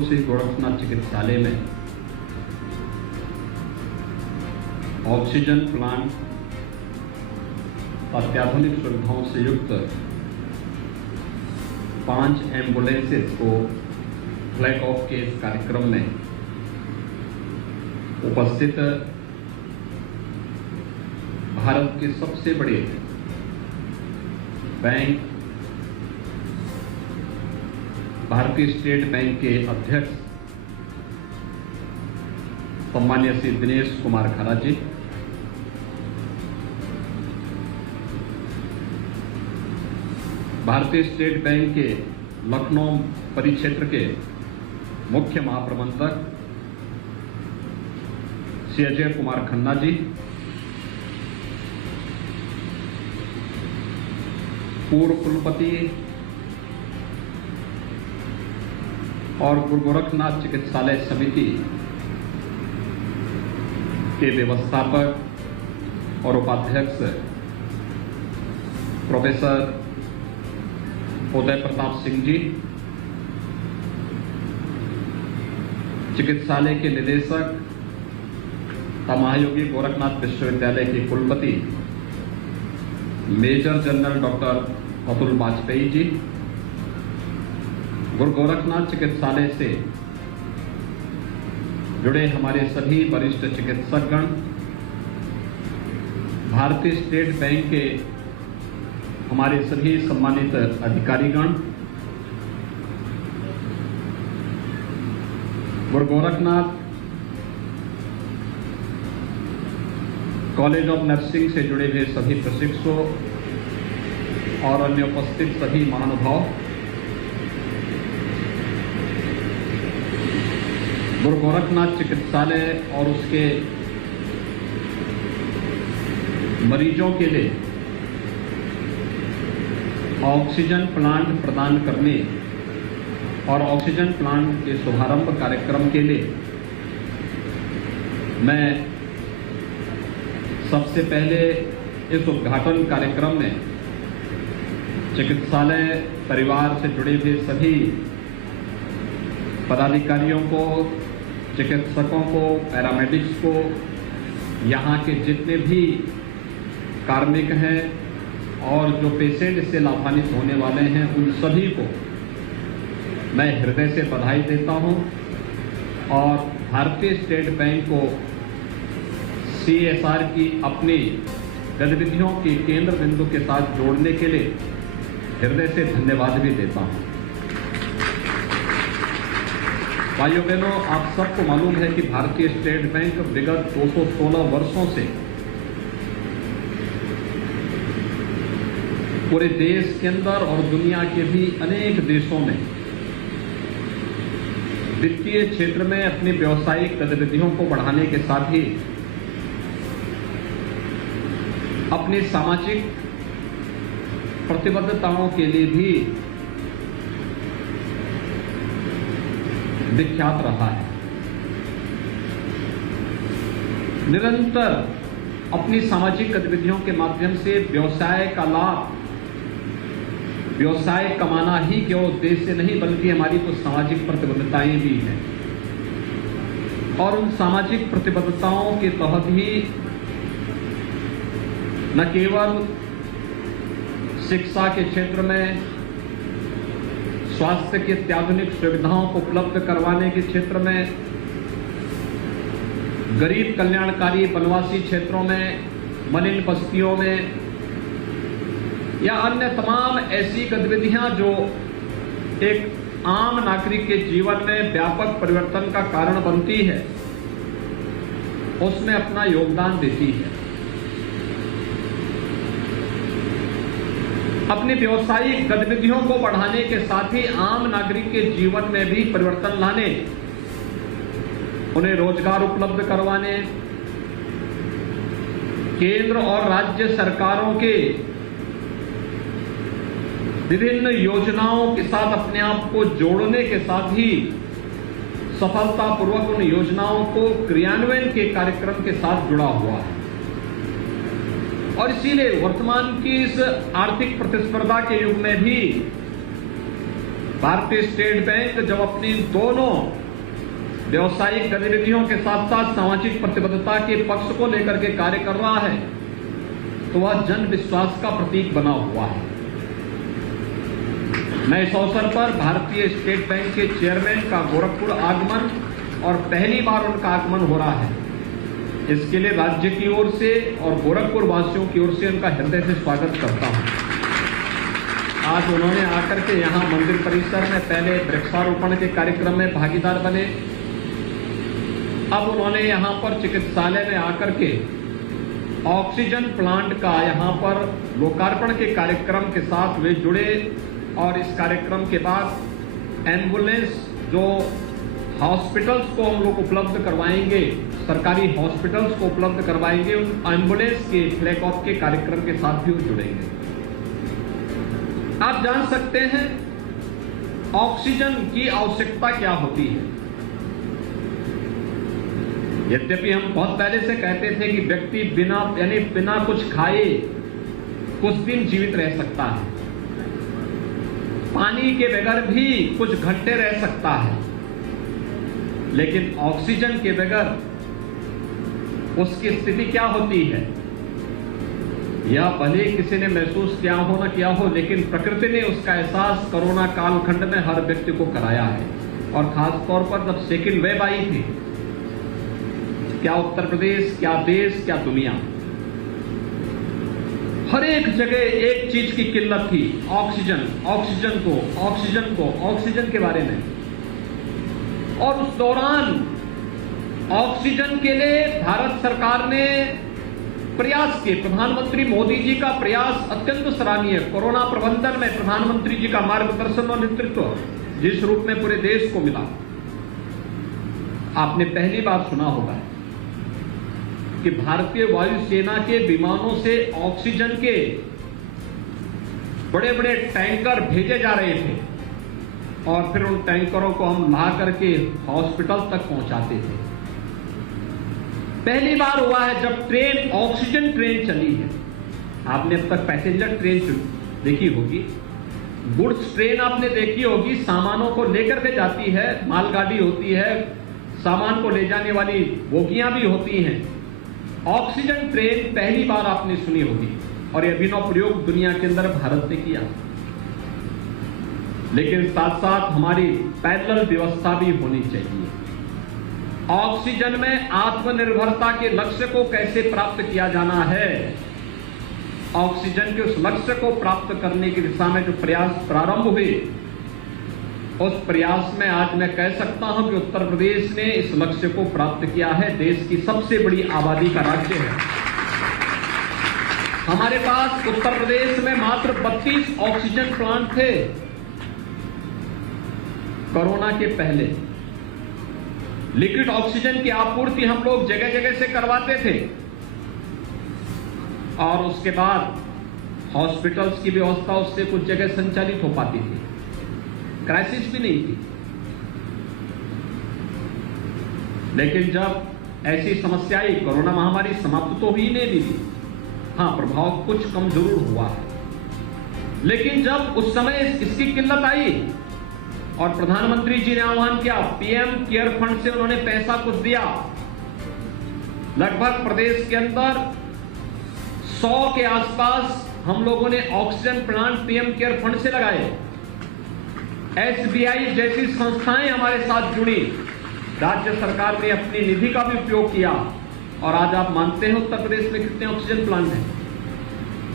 शुरू से ही गोरखनाथ चिकित्सालय में ऑक्सीजन प्लांट, अत्याधुनिक सुविधाओं से युक्त 5 एम्बुलेंसेज को फ्लैग ऑफ के इस कार्यक्रम में उपस्थित भारत के सबसे बड़े बैंक, भारतीय स्टेट बैंक के अध्यक्ष सम्मान्य श्री दिनेश कुमार खरा जी, भारतीय स्टेट बैंक के लखनऊ परिक्षेत्र के मुख्य महाप्रबंधक श्री अजय कुमार खन्ना जी, पूर्व कुलपति और गुरु गोरखनाथ चिकित्सालय समिति के व्यवस्थापक और उपाध्यक्ष प्रोफेसर उदय प्रताप सिंह जी, चिकित्सालय के निदेशक महायोगी गोरखनाथ विश्वविद्यालय के कुलपति major general doctor Atul Vajpayee ji, Guru Gorakhnath चिकित्सालय से जुड़े हमारे सभी वरिष्ठ चिकित्सकगण, भारतीय स्टेट बैंक के हमारे सभी सम्मानित अधिकारीगण, गुरु गोरखनाथ कॉलेज ऑफ नर्सिंग से जुड़े हुए सभी प्रशिक्षु और अन्य उपस्थित सभी महानुभाव, गुरु गोरखनाथ चिकित्सालय और उसके मरीजों के लिए ऑक्सीजन प्लांट प्रदान करने और ऑक्सीजन प्लांट के शुभारंभ कार्यक्रम के लिए मैं सबसे पहले इस उद्घाटन कार्यक्रम में चिकित्सालय परिवार से जुड़े हुए सभी पदाधिकारियों को, चिकित्सकों को, पैरामेडिक्स को, यहाँ के जितने भी कार्मिक हैं और जो पेशेंट से लाभान्वित होने वाले हैं, उन सभी को मैं हृदय से बधाई देता हूँ और भारतीय स्टेट बैंक को CSR की अपनी गतिविधियों के केंद्र बिंदु के साथ जोड़ने के लिए हृदय से धन्यवाद भी देता हूँ। भाइयों बहनों, आप सबको मालूम है कि भारतीय स्टेट बैंक विगत 216 वर्षों से पूरे देश के अंदर और दुनिया के भी अनेक देशों में वित्तीय क्षेत्र में अपनी व्यावसायिक गतिविधियों को बढ़ाने के साथ ही अपनी सामाजिक प्रतिबद्धताओं के लिए भी विख्यात रहा है। निरंतर अपनी सामाजिक गतिविधियों के माध्यम से व्यवसाय का लाभ, व्यवसाय कमाना ही केवल उद्देश्य से नहीं बल्कि हमारी कुछ सामाजिक प्रतिबद्धताएं भी हैं और उन सामाजिक प्रतिबद्धताओं के तहत ही न केवल शिक्षा के क्षेत्र में, स्वास्थ्य की अत्याधुनिक सुविधाओं को उपलब्ध करवाने के क्षेत्र में, गरीब कल्याणकारी वनवासी क्षेत्रों में, मलिन बस्तियों में या अन्य तमाम ऐसी गतिविधियां जो एक आम नागरिक के जीवन में व्यापक परिवर्तन का कारण बनती है, उसमें अपना योगदान देती है। अपनी व्यवसायिक गतिविधियों को बढ़ाने के साथ ही आम नागरिक के जीवन में भी परिवर्तन लाने, उन्हें रोजगार उपलब्ध करवाने, केंद्र और राज्य सरकारों के विभिन्न योजनाओं के साथ अपने आप को जोड़ने के साथ ही सफलतापूर्वक उन योजनाओं को क्रियान्वयन के कार्यक्रम के साथ जुड़ा हुआ है। और इसीलिए वर्तमान की इस आर्थिक प्रतिस्पर्धा के युग में भी भारतीय स्टेट बैंक जब अपनी दोनों व्यवसायिक गतिविधियों के साथ साथ सामाजिक प्रतिबद्धता के पक्ष को लेकर के कार्य कर रहा है तो वह जन विश्वास का प्रतीक बना हुआ है। मैं इस अवसर पर भारतीय स्टेट बैंक के चेयरमैन का गोरखपुर आगमन और पहली बार उनका आगमन हो रहा है, इसके लिए राज्य की ओर से और गोरखपुर वासियों की ओर से उनका हृदय से स्वागत करता हूं। आज उन्होंने आकर के यहां मंदिर परिसर में पहले वृक्षारोपण के कार्यक्रम में भागीदार बने, अब उन्होंने यहां पर चिकित्सालय में आकर के ऑक्सीजन प्लांट का यहां पर लोकार्पण के कार्यक्रम के साथ वे जुड़े और इस कार्यक्रम के बाद एम्बुलेंस जो हॉस्पिटल्स को हम लोग उपलब्ध करवाएंगे, सरकारी हॉस्पिटल्स को उपलब्ध करवाएंगे, उन एम्बुलेंस के फ्लैग ऑफ के कार्यक्रम के साथ भी जुड़ेंगे। आप जान सकते हैं ऑक्सीजन की आवश्यकता क्या होती है। यद्यपि हम बहुत पहले से कहते थे कि व्यक्ति बिना कुछ खाए कुछ दिन जीवित रह सकता है, पानी के बगैर भी कुछ घंटे रह सकता है, लेकिन ऑक्सीजन के बगैर उसकी स्थिति क्या होती है यह भले किसी ने महसूस किया हो ना किया हो, लेकिन प्रकृति ने उसका एहसास कोरोना कालखंड में हर व्यक्ति को कराया है। और खास तौर पर जब सेकेंड वेव आई थी, क्या उत्तर प्रदेश, क्या देश, क्या दुनिया, हर एक जगह एक चीज की किल्लत थी, ऑक्सीजन, ऑक्सीजन के बारे में। और उस दौरान ऑक्सीजन के लिए भारत सरकार ने प्रयास किए। प्रधानमंत्री मोदी जी का प्रयास अत्यंत सराहनीय। कोरोना प्रबंधन में प्रधानमंत्री जी का मार्गदर्शन और नेतृत्व जिस रूप में पूरे देश को मिला, आपने पहली बार सुना होगा कि भारतीय वायुसेना के विमानों से ऑक्सीजन के बड़े बड़े टैंकर भेजे जा रहे थे और फिर उन टैंकरों को हम ला करके हॉस्पिटल तक पहुंचाते थे। पहली बार हुआ है जब ट्रेन, ऑक्सीजन ट्रेन चली है। आपने अब तक पैसेंजर ट्रेन देखी होगी, गुड्स ट्रेन आपने देखी होगी, सामानों को लेकर के जाती है, मालगाड़ी होती है, सामान को ले जाने वाली बोगियां भी होती हैं। ऑक्सीजन ट्रेन पहली बार आपने सुनी होगी और यह अभिनव प्रयोग दुनिया के अंदर भारत ने किया। लेकिन साथ साथ हमारी पैरेलल व्यवस्था भी होनी चाहिए। ऑक्सीजन में आत्मनिर्भरता के लक्ष्य को कैसे प्राप्त किया जाना है, ऑक्सीजन के उस लक्ष्य को प्राप्त करने की दिशा में जो प्रयास प्रारंभ हुए, उस प्रयास में आज मैं कह सकता हूं कि उत्तर प्रदेश ने इस लक्ष्य को प्राप्त किया है। देश की सबसे बड़ी आबादी का राज्य है। हमारे पास उत्तर प्रदेश में मात्र 32 ऑक्सीजन प्लांट थे कोरोना के पहले। लिक्विड ऑक्सीजन की आपूर्ति हम लोग जगह जगह से करवाते थे और उसके बाद हॉस्पिटल्स की व्यवस्था उससे कुछ जगह संचालित हो पाती थी, क्राइसिस भी नहीं थी। लेकिन जब ऐसी समस्या आई, कोरोना महामारी समाप्त तो हुई नहीं थी, हाँ प्रभाव कुछ कम जरूर हुआ है, लेकिन जब उस समय इसकी किल्लत आई और प्रधानमंत्री जी ने आह्वान किया, पीएम केयर फंड से उन्होंने पैसा कुछ दिया, लगभग प्रदेश के अंदर 100 के आसपास हम लोगों ने oxygen plant PM care fund से लगाए। एसबीआई जैसी संस्थाएं हमारे साथ जुड़ी, राज्य सरकार ने अपनी निधि का भी उपयोग किया और आज आप मानते हैं उत्तर प्रदेश में कितने ऑक्सीजन प्लांट हैं?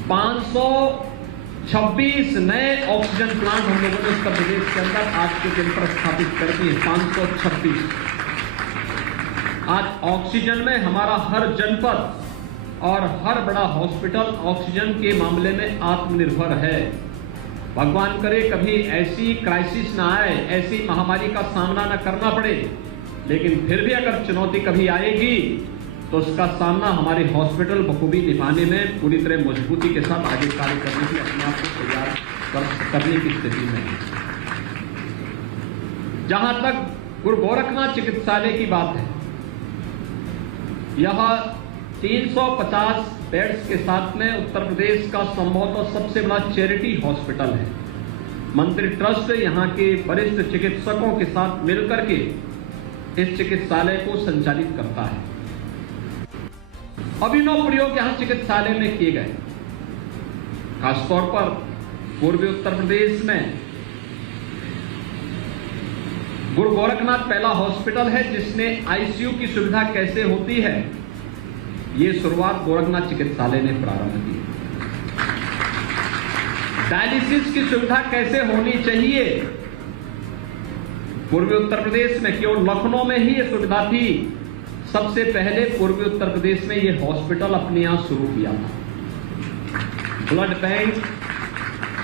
526 नए ऑक्सीजन प्लांट हम लोगों ने उत्तर प्रदेश के अंदर आज के दिन पर स्थापित कर दिए। 526। आज ऑक्सीजन में हमारा हर जनपद और हर बड़ा हॉस्पिटल ऑक्सीजन के मामले में आत्मनिर्भर है। भगवान करे कभी ऐसी क्राइसिस ना आए, ऐसी महामारी का सामना न करना पड़े, लेकिन फिर भी अगर चुनौती कभी आएगी तो उसका सामना हमारे हॉस्पिटल बखूबी निभाने में पूरी तरह मजबूती के साथ आगे कार्य करने की, अपने आप को तैयार करने की स्थिति में है। जहां तक गुरु गोरखनाथ चिकित्सालय की बात है, यह 350 बेड्स के साथ में उत्तर प्रदेश का संभवतः सबसे बड़ा चैरिटी हॉस्पिटल है। मंत्री ट्रस्ट यहाँ के वरिष्ठ चिकित्सकों के साथ मिलकर के इस चिकित्सालय को संचालित करता है। अभिनव प्रयोग यहाँ चिकित्सालय में किए गए, खासतौर पर पूर्वी उत्तर प्रदेश में गुरु गोरखनाथ पहला हॉस्पिटल है जिसने आईसीयू की सुविधा कैसे होती है, ये शुरुआत गोरखनाथ चिकित्सालय ने प्रारंभ की। डायलिसिस की सुविधा कैसे होनी चाहिए, पूर्वी उत्तर प्रदेश में केवल लखनऊ में ही ये सुविधा थी। सबसे पहले पूर्वी उत्तर प्रदेश में ये हॉस्पिटल अपने यहां शुरू किया था। ब्लड बैंक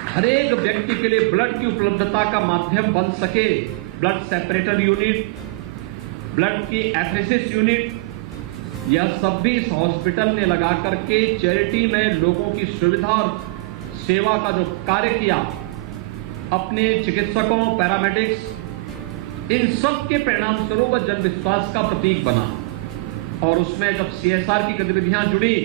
हर एक व्यक्ति के लिए ब्लड की उपलब्धता का माध्यम बन सके, ब्लड सेपरेटर यूनिट, ब्लड की एफरेसिस यूनिट, यह सब भी इस हॉस्पिटल ने लगा करके चैरिटी में लोगों की सुविधा और सेवा का जो कार्य किया, अपने चिकित्सकों, पैरामेडिक्स, इन सब के परिणाम स्वरूप जन विश्वास का प्रतीक बना। और उसमें जब सीएसआर की गतिविधियां जुड़ी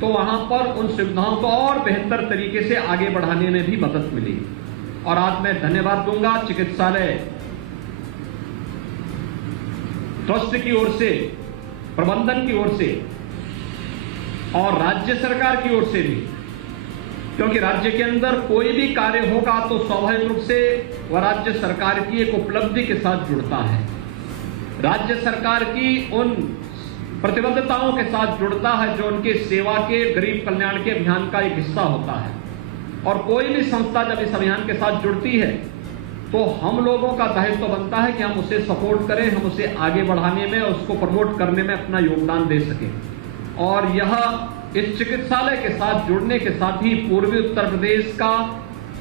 तो वहां पर उन सुविधाओं को और बेहतर तरीके से आगे बढ़ाने में भी मदद मिली। और आज मैं धन्यवाद दूंगा चिकित्सालय ट्रस्ट की ओर से, प्रबंधन की ओर से और राज्य सरकार की ओर से भी, क्योंकि राज्य के अंदर कोई भी कार्य होगा तो स्वाभाविक रूप से वह राज्य सरकार की एक उपलब्धि के साथ जुड़ता है, राज्य सरकार की उन प्रतिबद्धताओं के साथ जुड़ता है जो उनके सेवा के, गरीब कल्याण के अभियान का एक हिस्सा होता है। और कोई भी संस्था जब इस अभियान के साथ जुड़ती है तो हम लोगों का दायित्व बनता है कि हम उसे सपोर्ट करें, हम उसे आगे बढ़ाने में, उसको प्रमोट करने में अपना योगदान दे सकें। और यह इस चिकित्सालय के साथ जुड़ने के साथ ही पूर्वी उत्तर प्रदेश का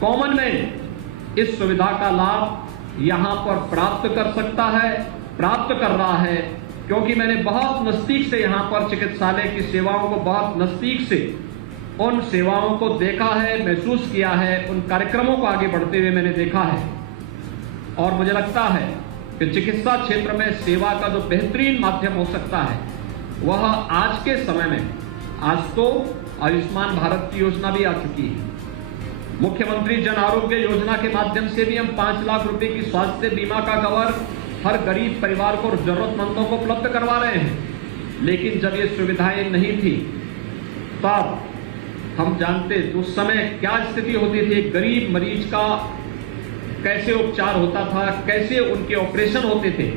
कॉमन मैन इस सुविधा का लाभ यहां पर प्राप्त कर सकता है, प्राप्त कर रहा है। क्योंकि मैंने बहुत नजदीक से यहां पर चिकित्सालय की सेवाओं को बहुत नजदीक से उन सेवाओं को देखा है, महसूस किया है, उन कार्यक्रमों को आगे बढ़ते हुए मैंने देखा है। और मुझे लगता है कि चिकित्सा क्षेत्र में सेवा का जो बेहतरीन माध्यम हो सकता है वह आज के समय में, आज तो आयुष्मान भारत की योजना भी आ चुकी है, मुख्यमंत्री जन आरोग्य योजना के माध्यम से भी हम 5 लाख रुपए की स्वास्थ्य बीमा का कवर हर गरीब परिवार को और जरूरतमंदों को उपलब्ध करवा रहे हैं। लेकिन जब ये सुविधाएं नहीं थी तब हम जानते उस समय क्या स्थिति होती थी, गरीब मरीज का कैसे उपचार होता था, कैसे उनके ऑपरेशन होते थे।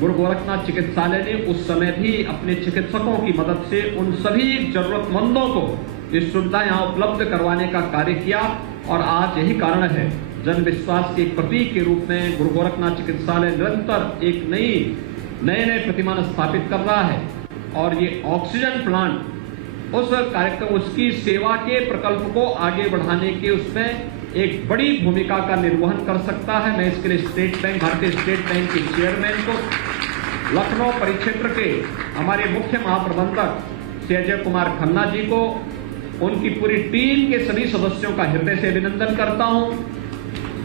गुरु गोरखनाथ चिकित्सालय ने उस समय भी अपने चिकित्सकों की मदद से उन सभी जरूरतमंदों को ये सुविधा यहाँ उपलब्ध करवाने का कार्य किया। और आज यही कारण है जन विश्वास के प्रतीक के रूप में गुरु गोरखनाथ चिकित्सालय निरंतर एक नए प्रतिमान स्थापित कर रहा है। और ये ऑक्सीजन प्लांट उस कार्यक्रम, उसकी सेवा के प्रकल्प को आगे बढ़ाने के उसमें एक बड़ी भूमिका का निर्वहन कर सकता है। मैं इसके लिए स्टेट बैंक, भारतीय स्टेट बैंक के चेयरमैन को, लखनऊ परिक्षेत्र के हमारे मुख्य महाप्रबंधक श्री अजय कुमार खन्ना जी को, उनकी पूरी टीम के सभी सदस्यों का हृदय से अभिनंदन करता हूं,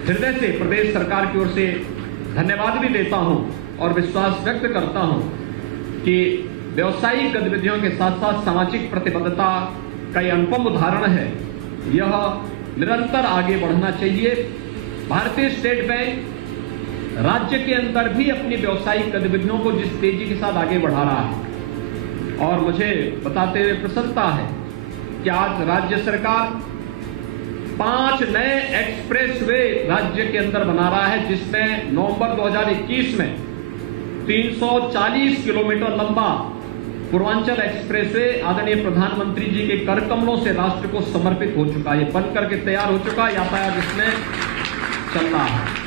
हृदय से प्रदेश सरकार की ओर से धन्यवाद भी देता हूं और विश्वास व्यक्त करता हूं कि व्यवसायिक गतिविधियों के साथ साथ सामाजिक प्रतिबद्धता का यह अनुपम उदाहरण है, यह निरंतर आगे बढ़ना चाहिए। भारतीय स्टेट बैंक राज्य के अंदर भी अपनी व्यवसायिक गतिविधियों को जिस तेजी के साथ आगे बढ़ा रहा है, और मुझे बताते हुए प्रसन्नता है कि आज राज्य सरकार 5 नए एक्सप्रेसवे राज्य के अंदर बना रहा है, जिसमें नवंबर 2021 में 340 किलोमीटर लंबा पूर्वांचल एक्सप्रेसवे आदरणीय प्रधानमंत्री जी के कर कमलों से राष्ट्र को समर्पित हो चुका है। ये बन करके तैयार हो चुका है, यातायात इसमें चल रहा है।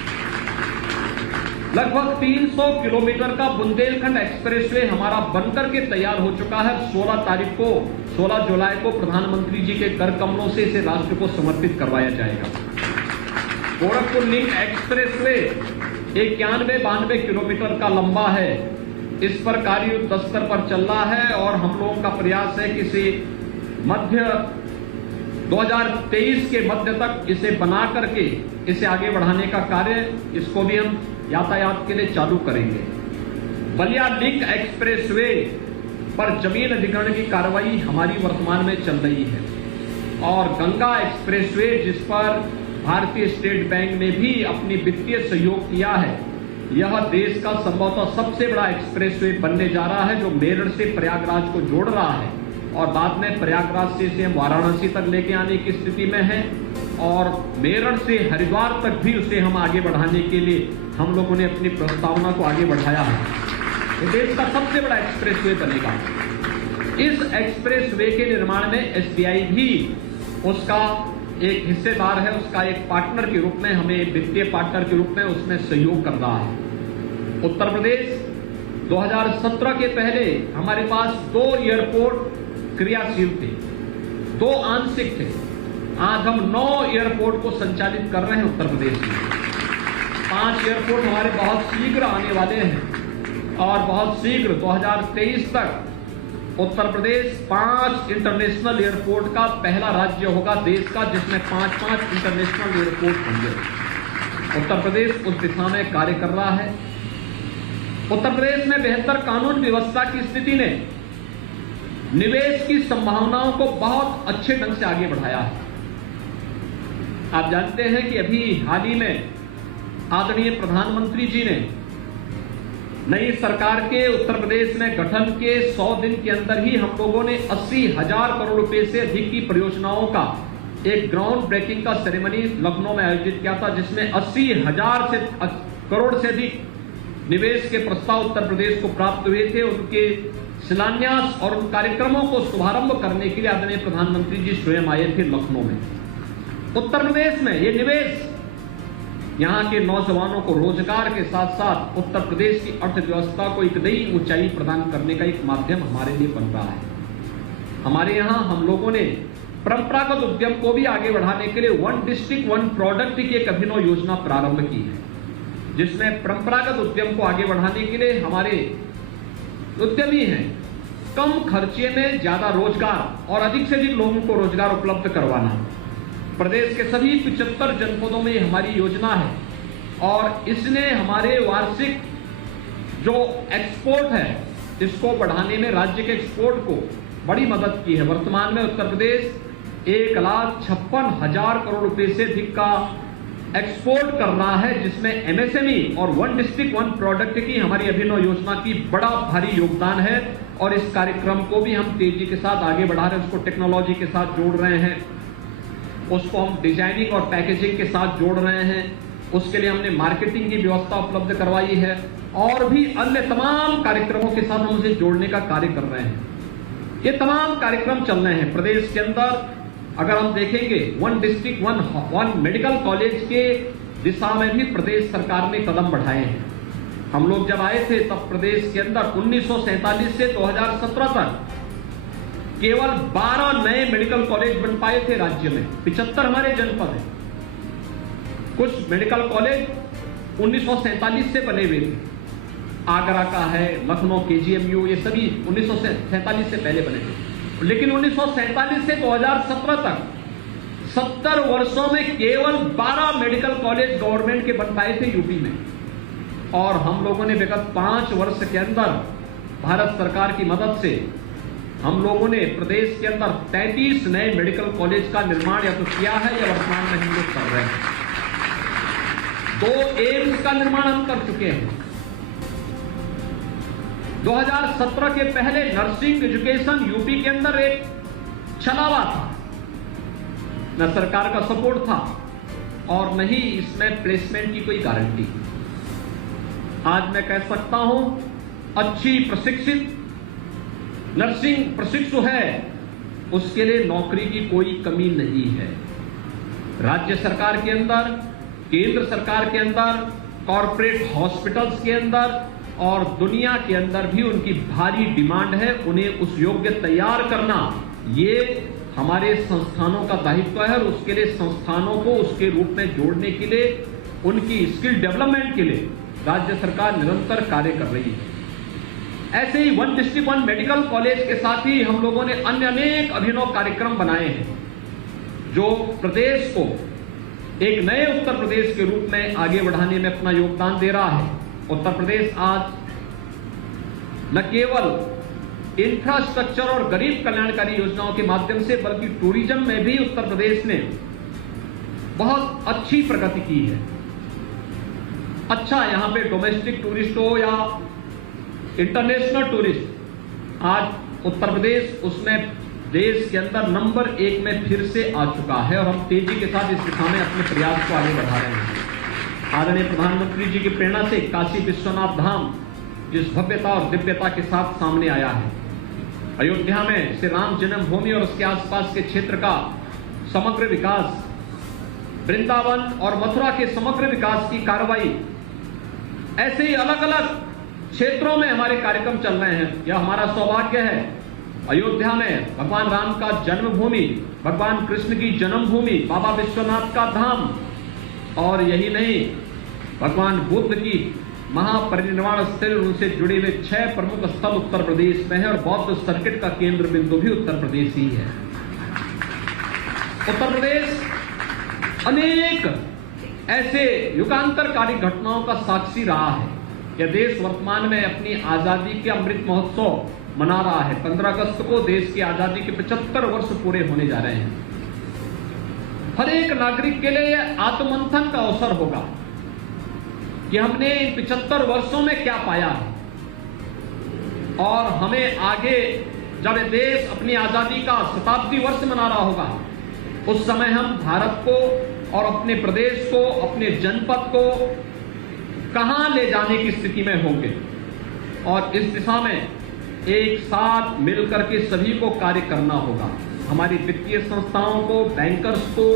लगभग 300 किलोमीटर का बुंदेलखंड एक्सप्रेसवे हमारा बनकर के तैयार हो चुका है। 16 जुलाई को प्रधानमंत्री जी के कर कमलों से इसे राष्ट्र को समर्पित करवाया जाएगा। गोरखपुर लिंक एक्सप्रेसवे 91-92 किलोमीटर का लंबा है। इस पर कार्य युद्ध स्तर पर चल रहा है और हम लोगों का प्रयास है कि इसे मध्य 2023 के मध्य तक इसे बना करके इसे आगे बढ़ाने का कार्य, इसको भी हम यातायात के लिए चालू करेंगे। बलिया लिंक एक्सप्रेसवे पर जमीन अधिग्रहण की कार्रवाई हमारी वर्तमान में चल रही है। और गंगा एक्सप्रेसवे, जिस पर भारतीय स्टेट बैंक ने भी अपनी वित्तीय सहयोग किया है। यह देश का संभवतः सबसे बड़ा एक्सप्रेसवे बनने जा रहा है, जो मेरठ से प्रयागराज को जोड़ रहा है और बाद में प्रयागराज से इसे हम वाराणसी तक लेके आने की स्थिति में है और मेरठ से हरिद्वार तक भी उसे हम आगे बढ़ाने के लिए हम लोगों ने अपनी प्रस्तावना को आगे बढ़ाया है। ये देश का सबसे बड़ा एक्सप्रेसवे बनेगा। इस एक्सप्रेसवे के निर्माण में एसबीआई भी उसका एक हिस्सेदार है, उसका एक पार्टनर के रूप में, हमें वित्तीय पार्टनर के रूप में उसमें सहयोग कर रहा है। उत्तर प्रदेश 2017 के पहले हमारे पास 2 एयरपोर्ट क्रियाशील थे, 2 आंशिक थे। आज हम 9 एयरपोर्ट को संचालित कर रहे हैं उत्तर प्रदेश में। 5 एयरपोर्ट हमारे बहुत शीघ्र आने वाले हैं और बहुत शीघ्र 2023 तक उत्तर प्रदेश 5 इंटरनेशनल एयरपोर्ट का पहला राज्य होगा देश का, जिसमें 5-5 इंटरनेशनल एयरपोर्ट होंगे। उत्तर प्रदेश उस दिशा में कार्य कर रहा है। उत्तर प्रदेश में बेहतर कानून व्यवस्था की स्थिति ने निवेश की संभावनाओं को बहुत अच्छे ढंग से आगे बढ़ाया है। आप जानते हैं कि अभी हाल ही में आदरणीय प्रधानमंत्री जी ने नई सरकार के उत्तर प्रदेश में गठन के 100 दिन के अंदर ही हम लोगों ने 80,000 करोड़ रुपए से अधिक की परियोजनाओं का एक ग्राउंड ब्रेकिंग का सेरेमनी लखनऊ में आयोजित किया था, जिसमें 80,000 करोड़ से अधिक निवेश के प्रस्ताव उत्तर प्रदेश को प्राप्त हुए थे। उनके शिलान्यास और उन कार्यक्रमों को शुभारंभ करने के लिए आदरणीय प्रधानमंत्री जी स्वयं आए थे लखनऊ में। उत्तर प्रदेश में ये निवेश यहां के नौजवानों को रोजगार के साथ साथ उत्तर प्रदेश की अर्थव्यवस्था को एक नई ऊंचाई प्रदान करने का एक माध्यम हमारे लिए बन रहा है। हमारे यहां हम लोगों ने परंपरागत उद्यम को भी आगे बढ़ाने के लिए 1 डिस्ट्रिक्ट 1 प्रोडक्ट की एक अभिनव योजना प्रारंभ की है, जिसमें परंपरागत उद्यम को आगे बढ़ाने के लिए हमारे उद्यमी हैं कम खर्चे में ज्यादा रोजगार और अधिक से अधिक लोगों को रोजगार उपलब्ध करवाना। प्रदेश के सभी 75 जनपदों में हमारी योजना है और इसने हमारे वार्षिक जो एक्सपोर्ट है इसको बढ़ाने में राज्य के एक्सपोर्ट को बड़ी मदद की है। वर्तमान में उत्तर प्रदेश 1,56,000 करोड़ रुपए से अधिक का एक्सपोर्ट कर रहा है, जिसमें एमएसएमई और 1 डिस्ट्रिक्ट 1 प्रोडक्ट की हमारी अभिनव योजना की बड़ा भारी योगदान है और इस कार्यक्रम को भी हम तेजी के साथ आगे बढ़ा रहे हैं। उसको टेक्नोलॉजी के साथ जोड़ रहे हैं, उसको हम डिजाइनिंग और पैकेजिंग के साथ जोड़ रहे हैं, उसके लिए हमने मार्केटिंग की व्यवस्था उपलब्ध करवाई है और भी अन्य तमाम कार्यक्रमों के साथ हम उसे जोड़ने का कार्य कर रहे हैं। ये तमाम कार्यक्रम चल रहे हैं प्रदेश के अंदर। अगर हम देखेंगे 1 डिस्ट्रिक्ट 1 मेडिकल कॉलेज के दिशा में भी प्रदेश सरकार ने कदम बढ़ाए हैं। हम लोग जब आए थे तब प्रदेश के अंदर 1947 से 2017 तक केवल 12 नए मेडिकल कॉलेज बन पाए थे राज्य में। 75 हमारे जनपद हैं। कुछ मेडिकल कॉलेज 1947 से बने हुए थे, आगरा का है, लखनऊ केजीएमयू, ये सभी 1947 से पहले बने थे। लेकिन 1947 से 2017 तक 70 वर्षों में केवल 12 मेडिकल कॉलेज गवर्नमेंट के बन पाए थे यूपी में। और हम लोगों ने विगत 5 वर्ष के अंदर भारत सरकार की मदद से हम लोगों ने प्रदेश के अंदर 33 नए मेडिकल कॉलेज का निर्माण या तो किया है या वर्तमान में हम लोग कर रहे हैं। 2 एम्स का निर्माण हम कर चुके हैं। 2017 के पहले नर्सिंग एजुकेशन यूपी के अंदर एक छलावा था, न सरकार का सपोर्ट था और न ही इसमें प्लेसमेंट की कोई गारंटी। आज मैं कह सकता हूं अच्छी प्रशिक्षित नर्सिंग प्रशिक्षु है, उसके लिए नौकरी की कोई कमी नहीं है। राज्य सरकार के अंदर, केंद्र सरकार के अंदर, कॉरपोरेट हॉस्पिटल्स के अंदर और दुनिया के अंदर भी उनकी भारी डिमांड है। उन्हें उस योग्य तैयार करना ये हमारे संस्थानों का दायित्व है और उसके लिए संस्थानों को उसके रूप में जोड़ने के लिए, उनकी स्किल डेवलपमेंट के लिए राज्य सरकार निरंतर कार्य कर रही है। ऐसे ही 1 डिस्ट्रिक्ट 1 मेडिकल कॉलेज के साथ ही हम लोगों ने अन्य अनेक अभिनव कार्यक्रम बनाए हैं जो प्रदेश को एक नए उत्तर प्रदेश के रूप में आगे बढ़ाने में अपना योगदान दे रहा है। उत्तर प्रदेश आज न केवल इंफ्रास्ट्रक्चर और गरीब कल्याणकारी योजनाओं के माध्यम से बल्कि टूरिज्म में भी उत्तर प्रदेश ने बहुत अच्छी प्रगति की है। अच्छा, यहां पे डोमेस्टिक टूरिस्ट हो या इंटरनेशनल टूरिस्ट, आज उत्तर प्रदेश उसमें देश के अंदर नंबर 1 में फिर से आ चुका है और हम तेजी के साथ इस दिशा में अपने प्रयास को आगे बढ़ा रहे हैं। आदरणीय प्रधानमंत्री जी की प्रेरणा से काशी विश्वनाथ धाम जिस भव्यता और दिव्यता के साथ सामने आया है, अयोध्या में श्री राम जन्मभूमि और उसके आसपास के क्षेत्र का समग्र विकास, वृंदावन और मथुरा के समग्र विकास की कार्रवाई, ऐसे ही अलग अलग क्षेत्रों में हमारे कार्यक्रम चल रहे हैं। यह हमारा सौभाग्य है, अयोध्या में भगवान राम का जन्मभूमि, भगवान कृष्ण की जन्मभूमि, बाबा विश्वनाथ का धाम, और यही नहीं, भगवान बुद्ध की महापरिनिर्वाण स्थल, उनसे जुड़े हुए 6 प्रमुख स्थल उत्तर प्रदेश में है और बौद्ध सर्किट का केंद्र बिंदु भी उत्तर प्रदेश ही है। उत्तर प्रदेश अनेक ऐसे युगांतरकारी घटनाओं का साक्षी रहा है। यह देश वर्तमान में अपनी आजादी के अमृत महोत्सव मना रहा है। 15 अगस्त को देश की आजादी के 75 वर्ष पूरे होने जा रहे हैं। हर एक नागरिक के लिए यह आत्ममंथन का अवसर होगा कि हमने इन 75 वर्षों में क्या पाया है और हमें आगे जब यह देश अपनी आजादी का शताब्दी वर्ष मना रहा होगा, उस समय हम भारत को और अपने प्रदेश को, अपने जनपद को कहां ले जाने की स्थिति में होंगे। और इस दिशा में एक साथ मिलकर के सभी को कार्य करना होगा। हमारी वित्तीय संस्थाओं को, बैंकर्स को,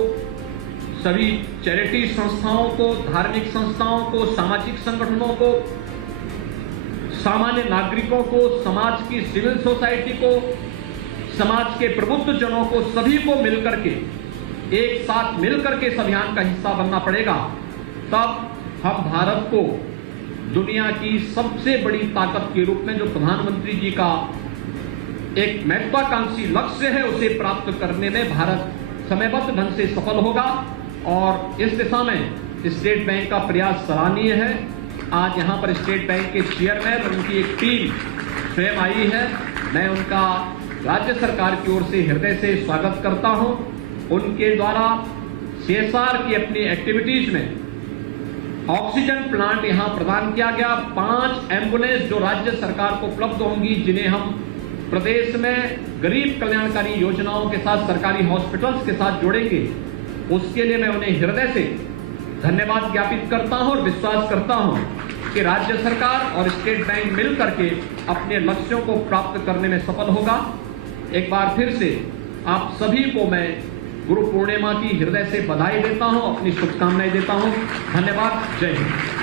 सभी चैरिटी संस्थाओं को, धार्मिक संस्थाओं को, सामाजिक संगठनों को, सामान्य नागरिकों को, समाज की सिविल सोसाइटी को, समाज के प्रबुद्ध जनों को, सभी को मिलकर के एक साथ मिलकर के इस अभियान का हिस्सा बनना पड़ेगा। तब हम भारत को दुनिया की सबसे बड़ी ताकत के रूप में, जो प्रधानमंत्री जी का एक महत्वाकांक्षी लक्ष्य है, उसे प्राप्त करने में भारत समयबद्ध ढंग से सफल होगा। और इस दिशा में स्टेट बैंक का प्रयास सराहनीय है। आज यहां पर स्टेट बैंक के चेयरमैन और उनकी एक टीम स्वयं आई है। मैं उनका राज्य सरकार की ओर से हृदय से स्वागत करता हूं। उनके द्वारा CSR की अपनी एक्टिविटीज में ऑक्सीजन प्लांट यहां प्रदान किया गया। 5 एम्बुलेंस जो राज्य सरकार को उपलब्ध होंगी, जिन्हें हम प्रदेश में गरीब कल्याणकारी योजनाओं के साथ, सरकारी हॉस्पिटल्स के साथ जोड़ेंगे, उसके लिए मैं उन्हें हृदय से धन्यवाद ज्ञापित करता हूं और विश्वास करता हूं कि राज्य सरकार और स्टेट बैंक मिलकर के अपने लक्ष्यों को प्राप्त करने में सफल होगा। एक बार फिर से आप सभी को मैं गुरु पूर्णिमा की हृदय से बधाई देता हूं, अपनी शुभकामनाएं देता हूं। धन्यवाद। जय हिंद।